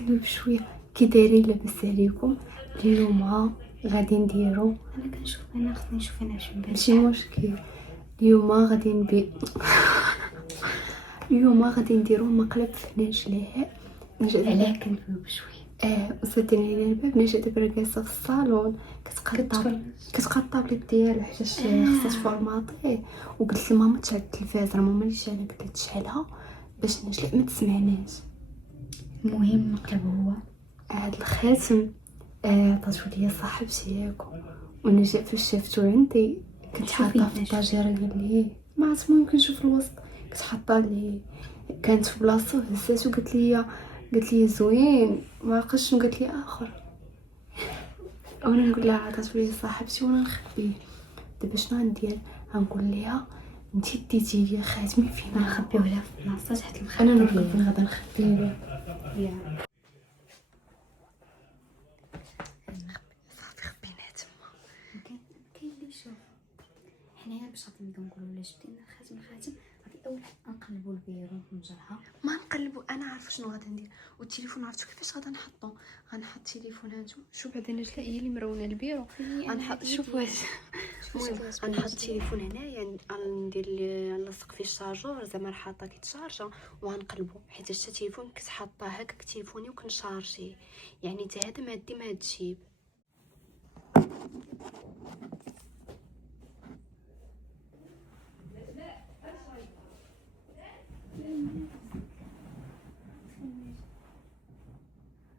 نتكلم بشويه. كي دايرين لاباس عليكم؟ اليوم غادي نديرو، انا كنشوف انا خصني نشوف انا شنو ماشي مشكل. اليوم غادي اليوم غادي نديرو مقلب في نجلاء. علاه كنفيو بشويه. وصلتني على الباب. نجاة دابا جالسه في الصالون كتقطع البيض ديالو حيت خصها تفورماطيه. وقلت لماما تشعل التلفاز، راه ماما اللي شعلها، قلت لها تشعلها باش نجلاء ما تسمعناش. المهم نقلب هو هاد الخاتم عطاتو ليا صاحبتي ياكو، ونجاء فاش شافتو عندي كنت حاطاه في الطاجيره. قال لي ما عرفت، ممكن نشوف الوسط. كنت حاطاه لي، كانت في بلاصتو هزاتو. قالت لي زوين، ما عقلتش. قالت لي اخر، وانا نقول لها عطاتو لي صاحبتي وانا نخبيه. دابا شنو غندير؟ غنقول ليها انتي ديتي لي خاتمي فين نخبيوه لها في بلاصه تحت الخاتم. انا نقول غادا نخبيه يا صافي خبيناه تما. كاين اللي يشوف حنايا باش غادي نبداو نقولوا لا شدينا الخاتم غادي اول نقلبوا البيرو من جرها. ما نقلبوا، انا عارفه شنو غادا ندير. والتليفون عرفتو كيفاش غادا نحطو؟ غنحط التليفون هانتو. شوف بعدا نجلاء هي اللي مرونه البيرو. غنحط شوف واش المهم غنحط التليفون هنايا، ندير نلصق فيه الشارجور زعما حاطه كيتشارجا، وغنقلبو حيت حتى التليفون كنت حاطاه هكاك تليفوني وكنشارجيه، يعني حتى هذا ما دي ما تجيب.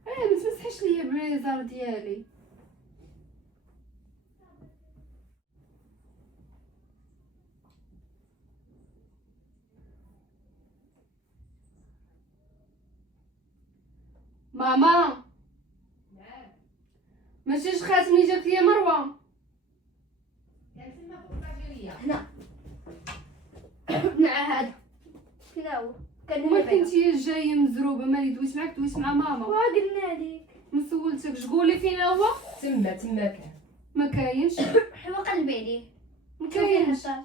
ما تمسحش ليا بالليزر ديالي. ماما ماشيش خاتم اللي جابت ليا مروه هنا مع هذا فين هو؟ كان ما كنتي جايه مزروبه، مالي دويت معاك، دويت مع ماما. قلنا لك ما سولتكش، قولي فين هو. تما كان ما كاينش. حوا قلبي عليه ما شوفي كاينش. الشار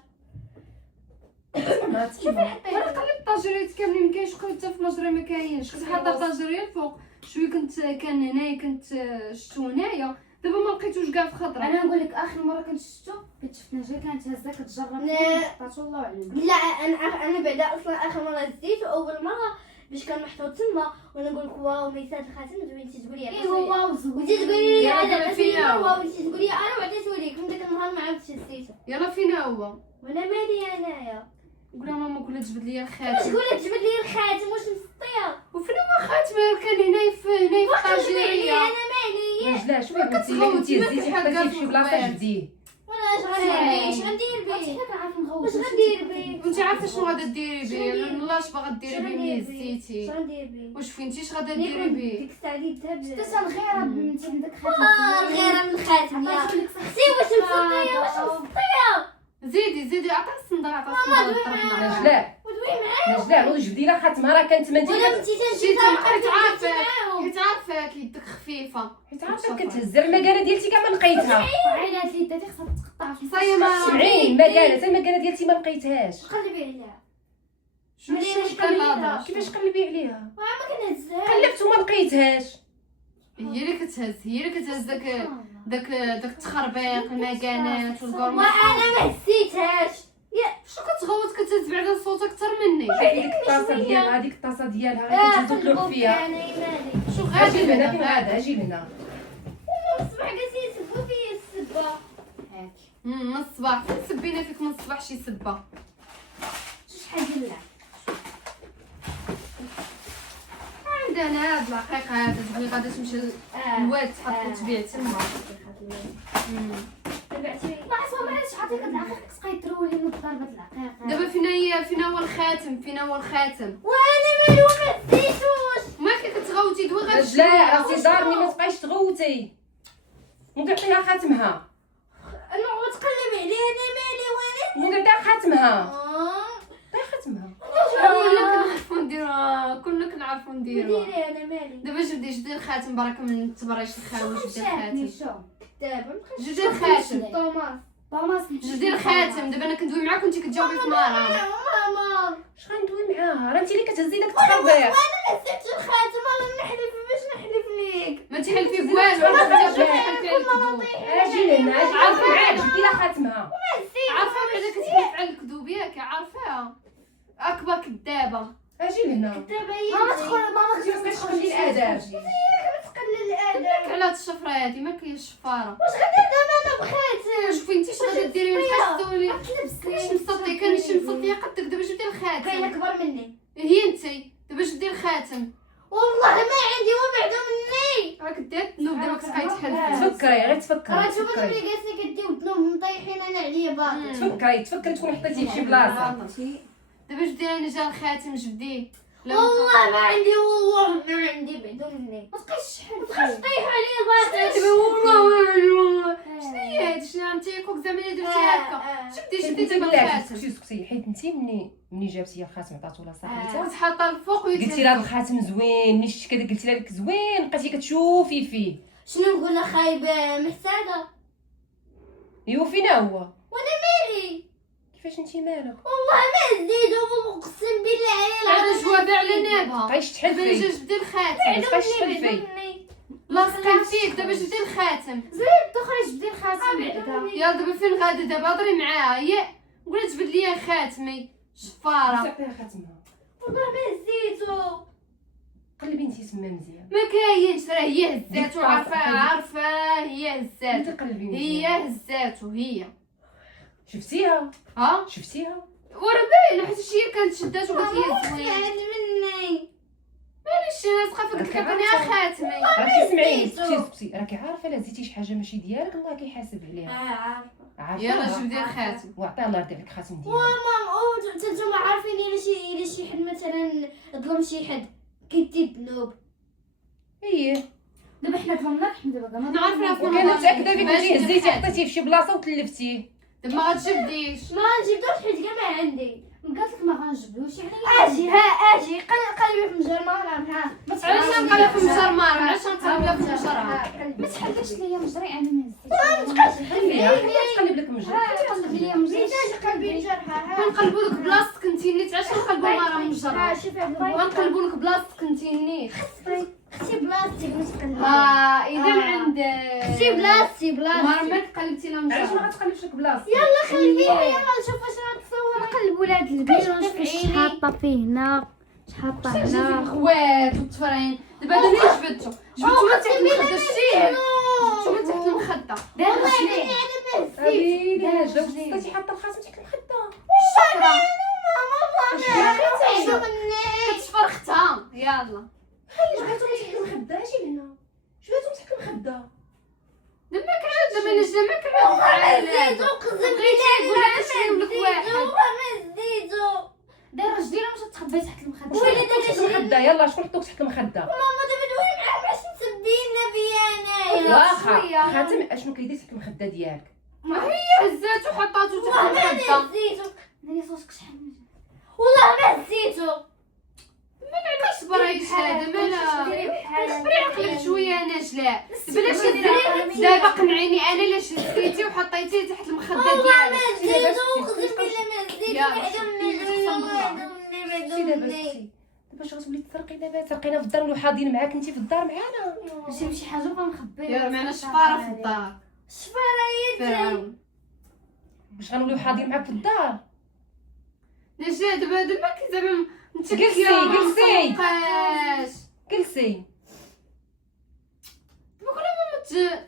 تما شوفي حتى وانا قلبت الطاجريات كاملين، ما كاينش. قلبت حتى في المجرى ما كاينش. كنت حاطه الطاجريه الفوق شويه، كان هنايا، كنت شفتو هنايا. دابا ما لقيتوش كاع في خضره. انا نقول لك اخر مره كنت شفتو كنت شفت نجلاء كانت هزه كتجرب لا. عطاتو الله اعلم. لا انا بعدا اصلا اخر مره زديته اول مره باش كان محطوط تما وانا نقول لك واو ميسات الخاتم وانت تقولي لي ايه هو وزوين. وانت تقولي لي يلا هذا دابا فينا هو. واو وانت تقولي انا وعطيته ليك من داك النهار ما عاودتش زديته يلا فين هو؟ وانا مالي انايا قولها ماما، قولها تجبد لي واش الخاتم. تقول لك جبد لي الخاتم واش مسطيه وفين هو خاتم؟ كان هنايا في الطاجريه. انا مالي نجلاء شوفي بنتي الا كنتي زيتي حطيتيه في شي بلاصه جديد. وانا اش غندير اش غندير بيه حنا كنعرف نغوت. واش غندير بيه وانت عارفه شنو غادا ديري شنو بيه؟ ندير؟ لا اش باغا ديري بيه ملي اش زيتي؟ غندير بيه واش فهمتيش غادا ديري بيه؟ ديك الساعه اللي الذهب حتى الغيره بنتي عندك خاتم. غير من الخاتم يا عطاتو لك سي واش مسطيه واش مسطيه زيدي عطا الصندوق، عطا الصندوق. نجلاء ودوي معايا نجلاء غير جبدي لها خاتمها راه كانت ما ولا ديري متي جيت حيت عارفاك، معاهم حيت عارفاك يدك خفيفه. حيت عارفه كتهز المكانه ديالتي كاع ما لقيتها. عينات اللي داتي خصها تقطع في صايا ما سمعي المكانه ديالتي ما لقيتهاش. قلبي عليها شنو المشكل الهضره؟ كيفاش قلبي عليها؟ ما كنهزها قلبت وما لقيتهاش. هي اللي كتهز داك التخربيق، المكانات والكرمات. وانا ما هزيتهاش شنو كتغوت كتهز بعدا صوتك اكثر مني؟ هذيك الطاسه ديالها هذيك الطاسه ديالها غير كتهز فيها. انا مالي شو اجي غادي لهنا فين هذا اجي لهنا. الصباح قاسي يسبوا فيا السبه هاك من الصباح فين سبينا فيك من الصباح شي سبه؟ شحال ديال اللعب. عندنا هاد العقيقه هذا تبغي غادا تمشي الواد تحط وتبيع تما. تبعتي ما عرفتش ما عرفتش عطيك هاد العقيق تبقاي ترولي من ضربه العقيق. دابا فين هو الخاتم؟ وانا مالي وما هزيتوش ما كتغوتي دوا غير نجلاء راسي دارني ما تبقايش تغوتي. ممكن نعطيها خاتمها. انا وتقلب عليه انا مالي وانا ممكن نعطيها خاتمها. خاتمها. كلنا كنعرفوا نديروها. ديري انا مالي دابا جبدي الخاتم بركه من التبريش الخاوي. جبدي شاهدني الخاتم، شو دابا جبدي الخاتم، طوماس طوماس جبدي الخاتم. دابا انا كندوي معاك وانت كتجاوبي في مرام. ماما اش غندوي معاها؟ راه انت اللي كتهزي داك التخربيق. وانا ما هزيتش الخاتم انا نحلف باش هنا عارفه معاك جبتي لها خاتمها. عارفه بعدا كتحلف على الكذوب ياك عارفاها اكبر كذابه. اجي لهنا دابا هي ماما تدخل ماما انت ما تخلي الاداب. تقلل الادب. ياك على هاد الشفره هادي ما كاينش شفاره. واش غادي دابا انا بخاتم؟ شوفي انت اش غادي ديري تحسدوني كاينش مصطي كانش مصطيه قدك دابا جبتي كاين الخاتم اكبر مني. هي انت دابا جبتي الخاتم والله ما عندي وبعدو مني. راك ديت نوب دابا كتبقاي تحلفي تفكري غير تفكري. راه شوف تفكري ملي جالسين كديو الذنوب مطيحين انا عليا باطل. تفكري تكون حطيتيه في شي بلاصه. دابا جبدي انا جا الخاتم جبديه والله ما عندي والله ما عندي بعدو مني. ما تبقايش تشحن ما تبقاش طيح عليا باطل. دابا والله شنو هي هادي شنو انت كوك زعما درتي هكا جبدي دابا الخاتم سكتي حيت انت مني جابتي الخاتم عطاتو لصاحبتها وتحطها الفوق قلتي لها الخاتم زوين ملي شتي كذا قلتي لها لك زوين بقيتي كتشوفي فيه. شنو نقول لها خايب محتاجه؟ ايوا فينا هو وانا مالي كيفاش انت مالك والله ما زيدو اقسم بالله على هذا جواب على نابها بقايش دابا تحلفي جا جبدي الخاتم بقايش تحلفي. لاصقين فيك دابا جبدي الخاتم تخرج بدي الخاتم بعدا. يلا دابا فين غادي دابا هضري معاها هي قولي تجبد ليا خاتمي شفاره تعطيها خاتمها. والله ما زيدو. قلبي انت تما مزيان. ما كاينش راه هي هزاتو ديك عارفه هي هزاتو انت قلبي هي مزيان. هزاتو هي شفتيها ها شفتيها ورا باين حيت هي كانت شدات وقالت لي زوين مني. معليش انا سقافك كتعطيني خاتمي راكي سمعيني زيدو. سكتي راكي عارفه لا زيتي شي حاجه ماشي ديالك الله كيحاسب عليها. عارفه. عارفه يلا جبدي الخاتم وعطيها الله يرضي عليك الخاتم ديالك. مام نتوما عارفين الا شي حد مثلا ظلم شي حد كيدير ذنوب. ايه دابا حنا ظلمناك حنا دابا نعرف راه فين وكانت متاكده بك باش كنتي هزيتي الخاتم. حطيتيه في شي بلاصه وتلفتيه. دابا ما غاتجبديش ما نجيبوش حيت كاع ما عندي. قالت لك ما غنجبدوش يعني اجي اجي قلبي في مجرمان ها. علاش نقلب في مجرمار علاش نقلب في مجرمار ما تحلفش ليا مجري انا ما نزيدش. خليها تقلب لك مجرى. تقلب ليا مجري. علاش قلبي جرحه. نقلبوا لك بلاصتك انت نيت علاش نقلبوا مرة مجرمار شوف هذا ونقلبوا لك بلاصتك انت نيت خصي بلاصتي نتقلب. اذا عندك خصي بلاصتي مرة ما تقلبتي لها علاش ما مجرمار غتقلبش لك بلاصتك؟ يلا خليها يلا نشوف واش غتصور. نقلبوا لهاد البير ونشوف اش حاطه فيه هنا اش حاطه جبتي هنا. الخوات والتفرين دابا هذا اللي جبدتو ما تحت المخده شتيه جبتو ما تحت المخده والله اني انا ما امين يا جوج بقيتي حاطه الخاتم تحت المخده. الشفره والله كتفرختها يلا جبتهم تحت المخده اجي لهنا جبتهم تحت المخده. دابا كنعاد دابا انا ما كنعاد زيدو قسم بغيتي نقول لها شنو لك واحد والله ما زيدو. دايره جديره واش تخبي تحت المخده. ويلي تحت دابا المخده يلا شكون حطوك تحت المخده؟ ماما دابا دوي معاه باش تسدينا بيا انايا. واخا خاتم اشنو كيدير تحت المخده ديالك؟ ما هي هزاتو حطاتو تحت والله المخده ما زيدو. ناري صوتك شحال والله ما زيدو. علاش برايش هذا مالا صبري عقلك شويه انا جلا بلاش دابا قنعيني انا لاش هزيتي وحطيتيه تحت المخده والله ديالك ما زيدو اقسم بالله ما زيدو. يلا، شتي دابا شتي دابا اش غتولي تسرقي دابا سرقينا في الدار ولو حاضين معاك انت في الدار معانا. ماشي شي حاجه غنخبيها. يا معنا شفاره في الدار شفرايتي. فرعون باش غنوليو حاضين معاك في الدار. نجا دابا كي زعما انت جلسي، جلسي. مابقاش جلسي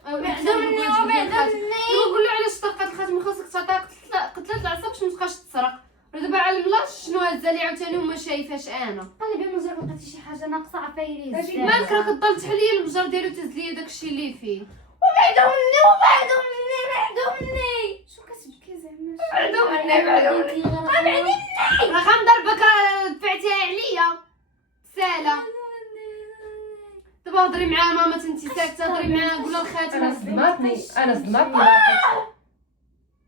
بعدا مني وبعدا مني. نقول له علاش طرقات الخاتم خاصك تعطيها قتلات العصا باش ما تبقاش تسرق دابا على الله شنو هزا لي عاوتاني وما شايفاش انا قلبي مزري لقيتي شي حاجه ناقصه عفايري. مالك راك تضل تحل لي البجر ديالو تهز لي داكشي اللي فيه وبعدا مني وبعدا مني بعدا مني. شو كتبكي زعما؟ بعدو مني طلعني راه غنضربك راه دفعتيها عليا ساله دابا هضري مع ماما انت ساكته هضري معاها قول لها الخاتم انا صدماتني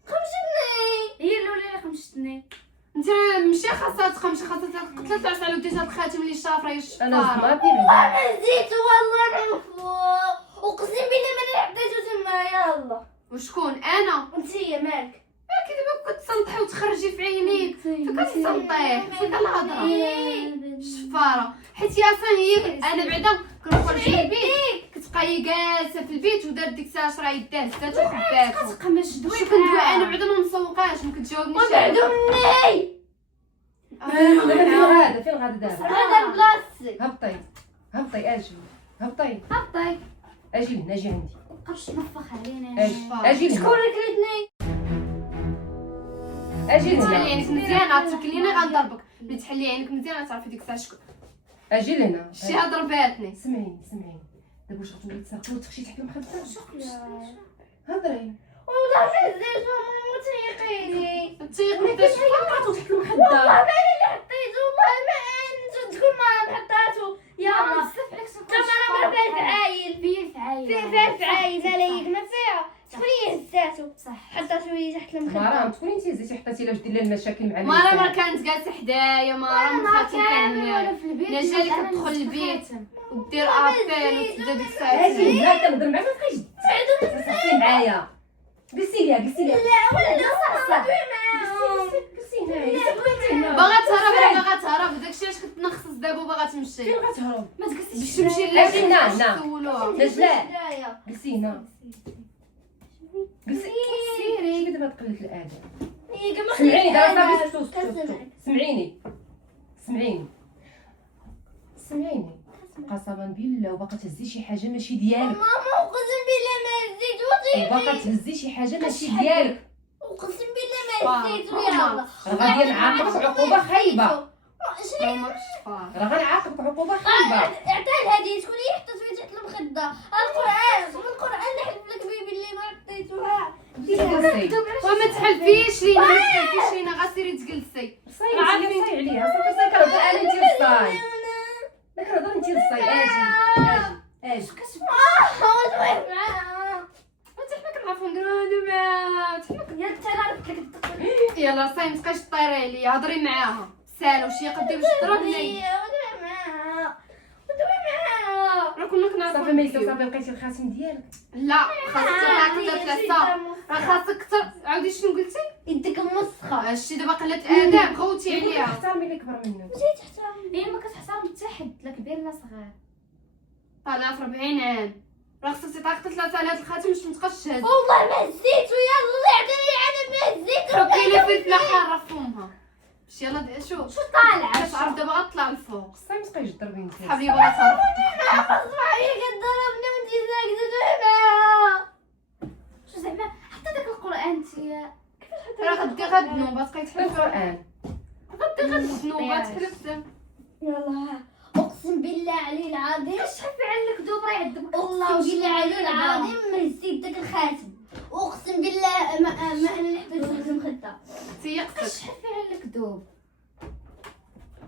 خمسني. هي الاولى اللي خمشتني. انت ماشي خاصها تخمشي خاصها قتلت العصا على وديتها الخاتم اللي شافره هي انا الشفاره صدماتني بعدا. ما زيدو والله نعرفو. اقسم بالله ما حطيتو تما. يلا وشكون انا انتيا مالك. كي دابا كتسنطحي وتخرجي في عينيك فين كتسنطيح فين الهضره الشفاره حيت ياسين هي انا بعدا كنخرج للبيت تبقاي جالسه في البيت ودارت ديك الساعه 10 يداه هزات وخباتو. تقمش دوي شو كندوي انا بعدا ما مسوقاش ما كتجاوبنيش. وبعدو مني فين غادا دابا؟ هذا بلاصتك. هبطي اجي هبطي اجي لهنا اجي عندي مابقاش تنفخ علينا. اجي لهنا شكون ركلتني؟ اجي تحلي لهنا عينك مزيان غتركليني غنضربك. ملي تحلي عينك مزيان غتعرفي ديك الساعه شكون اجي لهنا شي ضرباتني. سمعيني دابا واش غتولي تسرقي وتخشي تحت المخده؟ هضري والله ما زيت ماما تيقيني. تيقني باش حطو تحت المخده والله ما انا اللي حطيته والله ما انت تقول ماما حطاتو يا ماما. بزاف عليك سكر. تما راه فيها فعايل. فيه فعايل. فيها فعايل لا ليك ما فيها. شكون هي هزاتو؟ صح. حطاتو لي تحت المخدة. مرام تكوني انت هزيتي حطيتي لا دير لها المشاكل مع مرة النساء. كانت جالسه حدايا مرة ما مخاتي كان كان وانا في البيت. نجا لي كتدخل البيت ودير ابيل وتبدا ديك الساعه. اجي هنا كنهضر معاك ما تبقايش تصحي معايا. جلسي ليها لا ولا صح باغا تهرب داكشي علاش كتنخصص دابا باغا تمشي. فين غتهرب؟ ما تجلسيش. باش تمشي اجي هنا نسولوها. نجلاء جلسي هنا جلسي سيري. شوفي دابا تقلك الادب. سمعيني سمعيني دابا صافي سمعيني قسما بالله وباقا تهزي شي حاجه ماشي ديالك. ماما اقسم بالله ما زيت وباقا تهزي شي حاجه ماشي ديالك. اقسم بالله ما زيت يا الله. راه غادي نعاقبك عقوبه خايبه. راه ما صفار. راه غنعاقبك عقوبه خايبه. اعطاه الهديه شكون اللي حطت فيه تحت المخده؟ القران نحلف لك بيه باللي ما عطيتوها. وما تحلفيش لينا ما تحلفيش لينا غا سيري تجلسي. صاي عليها صافي كنهضر انا انت للصاي. لا كنهضر انت للصاي اجي دوير معاها. حتى حنا كنعرفو نديرو معاها. يا انت عرفت لك الدخل. يلا صاي متبقايش طيري عليا هضري معاها. سالو شي قدي باش تضربني. ودوي معاها. راه كنا كنعرفو. صافي ما يسا صافي لقيتي الخاتم ديالك. لا خاصك تعطي 3 راه خاصك عاودي شنو قلتي؟ يدك مسخه. هادشي دابا قلة اداب غوتي عليها. احترمي اللي كبر منك. هي ما كتحترم حتى حد لا كبير لا صغير. طالعه في 40 عام راه خصك تعطي 3 على هاد الخاتم باش متبقاش تهز. والله ما زيت ويا الله يعطيني انا ما زيت. حكي لي في الفلاحه رفومها. باش يلا شو طالعه. باش عرف دابا غطلع لفوق. صاي ما تبقايش تضربي انت. صحابي بغات تعرف. صباحي كضربني وانتي ساكته معاها. شو زعما حتى داك القران انت راه غدي غدنوبه تبقاي تحلف القران. غدي غدنوبه تحلف. يلا اقسم بالله علي العظيم. شحال عندك دوب راه يعذبك. اقسم بالله علي العظيم ما هزيت داك الخاتم. اقسم بالله ما انا اللي حطيته في المخده. تيقتك شحال عندك دوب.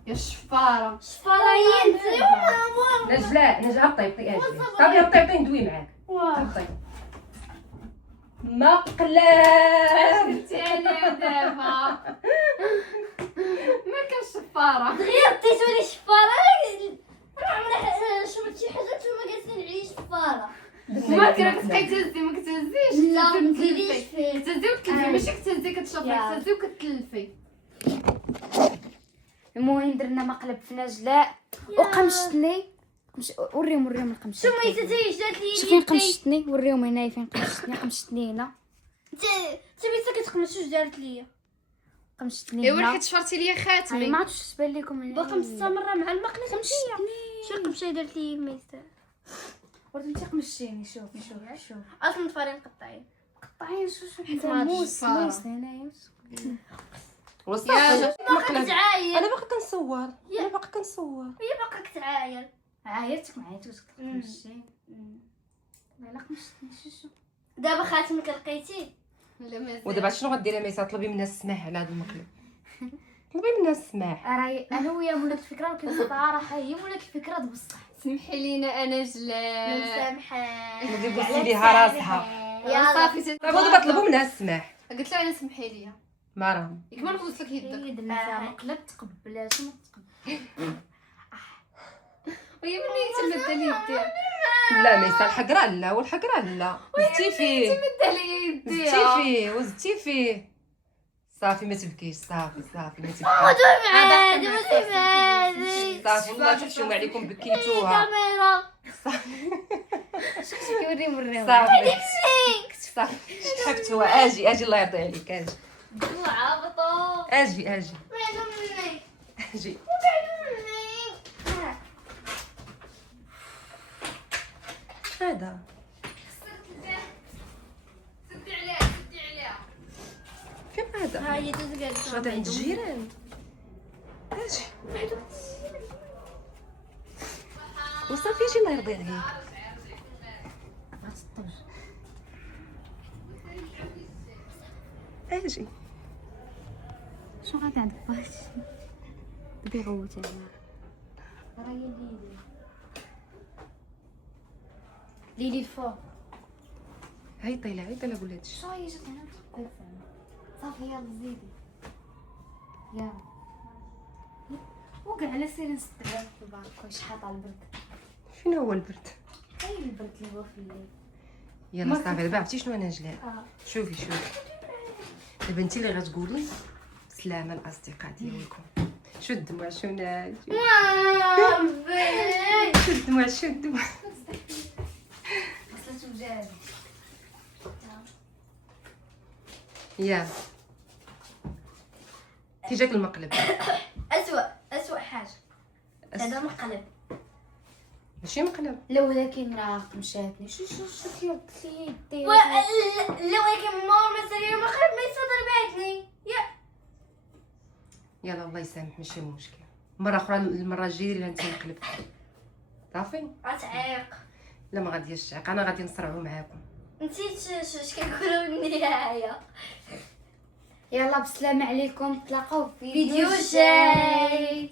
يا الشفاره. شفرايين وماما. نجلاء هبطي اجي. صافي هبطي ندوي معاك. هبطي. مقلاش قلتي عليها دابا ما كانش شفاره. غير عطيتو لي شفاره. راه عمري شربت شي حاجه نتوما جالسين عليه شفاره. ما كراك تبقاي تهزي ما كتهزيش. لا ما تزيديش كتلفي فيه. كتهزي وكتلفي ماشي كتهزي كتشوفي كتهزي وكتلفي. المهم درنا مقلب في نجلاء وقمشتني. وريهم القمشه. شو ما يتزيش جات لي. شوف فين قمشتني وريهم هنايا فين قمشتني هنا. انت ملي كتقمش واش دارت ليا. قمشتني ايوا هنا. حيت شفرتي ليا أنا خاتمي. ما عرفتش اش بان لكم. باقا مستمره مع المقله. شو القمشه دارت لي ميسا. ورد انت قمشتيني. شوف اصلا فريق قطعين. قطعين. شوف حيت ما عرفتش موس الشفارة. هنايا. وصافي. باقا كتعاير. انا باقا كنصور. هي باقا كتعاير. عايرتك معايا تقمشتي. لا قمشتني. شو دابا خاتمك لقيتي. لا مازال. ودابا شنو غديري ميسا؟ طلبي منها السماح على هذا المقلب. طلبي منها السماح. راهي انا ويا مولات الفكره ولكن الصراحه هي مولات الفكره بصح. سمحي لينا انا جلال. مسامحه. غادي تبوسي ليها راسها. يلا. صافي صافي دابا طلبوا منها السماح. قلت لها انا سمحي لي مرام ياك ما نخلص لك يدك. هي درنا فيها مقلب تقبلات وما تقبل. وهي منين تمد لي يديها. لا ميسا الحقره لا والحقره لا. زدتي فيه مد لي يديها. زدتي فيه وزدتي فيه. صافي ما تبكيش، صافي ما تبكيش. عادي عادي صافي والله شفتوا عليكم بكيتوها. شفتي كيوري مريض. صافي شفتوا. اجي الله يرضي عليك، اجي عبطوا اجي بعدوا مني اجي. بعدوا مني هذا سدي عليها كيف هذا؟ هاي تزقل شو هذا عند الجيران؟ اجي وصافي اجي الله يرضي عليك. اجي شو غادي عندك باش بدا يغوت عليها. راهي ليلي الفوق. هاي طيله ولادي. شو هي جات هنا تقيس صافي يلا زيدي يلا وقع على سير نسد عليك في البارك شحال على البرد. فين هو البرد؟ هاي البرد اللي هو في الليل. يلا صافي دابا عرفتي شنو انا جلال. شوفي دابا انت اللي غتقولي سلامه الاصدقاء ديالكم. شو الدموع شو ناجي شو الدموع وصلت مجاري. يا كي جاك المقلب. أسوأ حاجة هذا مقلب. ماشي مقلب. لا ولكن راه مشاتني شو كي قلت لي يدي. لا ولكن مور ما سرير مقلب ما يصدر بعتني يلا الله يسامح ماشي مشكل. مره اخرى المره الجايه اللي انت نقلب صافي. عتعيق. لا ما غاديش تعيق، انا غادي نصرعو معاكم. نسيت اش كنقولوا النهاية. يلا بسلامة عليكم، تلاقاو في فيديو جاي.